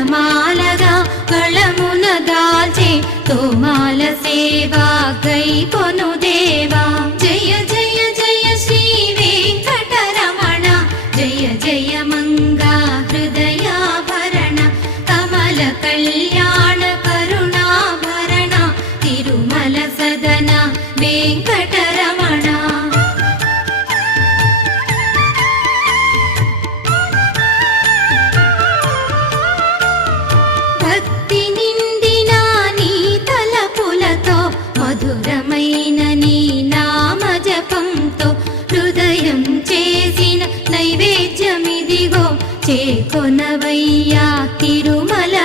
పూలమాలగా గళమున దాల్చే తోమాల సేవా గై కొను దేవా జయ జయ జయ శ్రీ వెంకటరమణ జయ జయ మంగా హృదయాభరణ కమల కళ్యాణ కరుణాభరణ తిరుమల సదన వెంకటరమణ భక్తి నిండిన నీ తలపులతో మధురమైన నీ నామ జపంతో హృదయం చేసిన నైవేద్యమిదిగో చేకొనవయ్యా తిరుమల